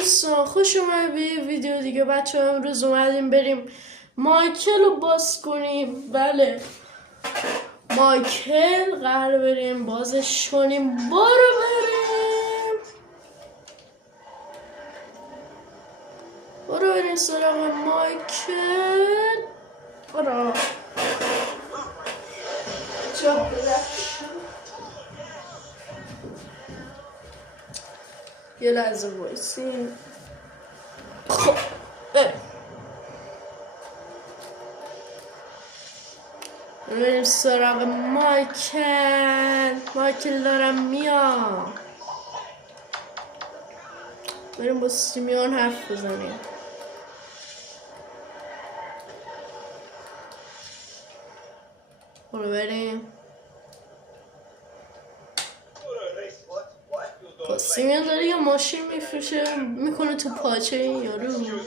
دوستان، خوش اومدید به یه ویدیو دیگه. بچه ها امروز اومدیم بریم مایکل رو باز کنیم. بله، مایکل قرار بریم بازش کنیم. برو بریم سراغ مایکل. برو یه لحظه وایسین. خب بریم سراغ مایکل دارم میام. بریم با سیمیون حرف بزنیم. برو بریم. سیمیون داره یه ماشین میفروشه، میکنه تو پاچه این یارو.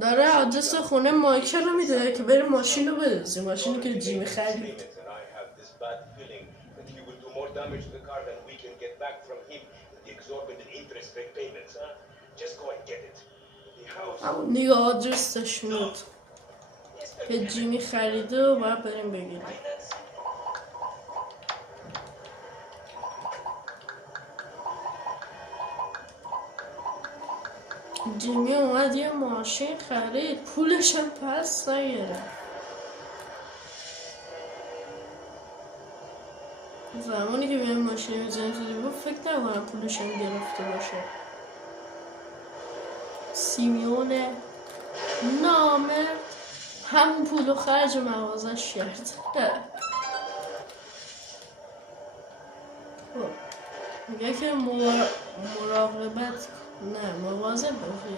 داره آدرس خونه مایکل رو میده که بریم ماشین رو بدوزیم، ماشینی که جیمی خرید. همون دیگه آدرسش بود که جیمی خریده و باید بریم بگیریم. جیمی اومد یه ماشین خرید، پولش هم پس نگرفت. زمانی که به این ماشین میزنیم تو دیگه فکر نکنم پولش هم گرفته باشه. سیمیون نامرد همون پولو خرج مغازش کرد. میگه که مراقبت نه مواظب باشی.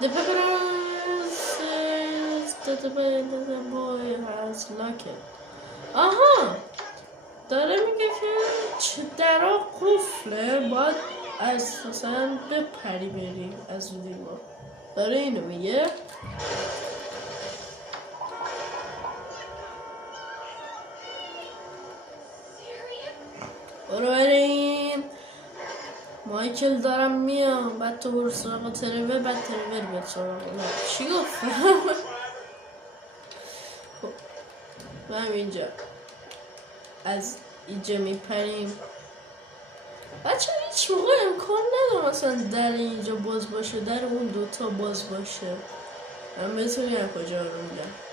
The papers says that the boy has locked. آها، داره میگه که چه درا قفله، باید اساساً بپری بری از اون دیوار. داره اینو میگه. برو بریم. مایکل دارم میام. بعد تو برو سراغ ترور، بعد ترور بیاد سراغ چی گفت؟ خب ما هم اینجا از اینجا میپریم. بچه هیچ موقع امکان نداره مثلا در اینجا باز باشه، در اون دوتا باز باشه. من بهتون کجا رو میگم.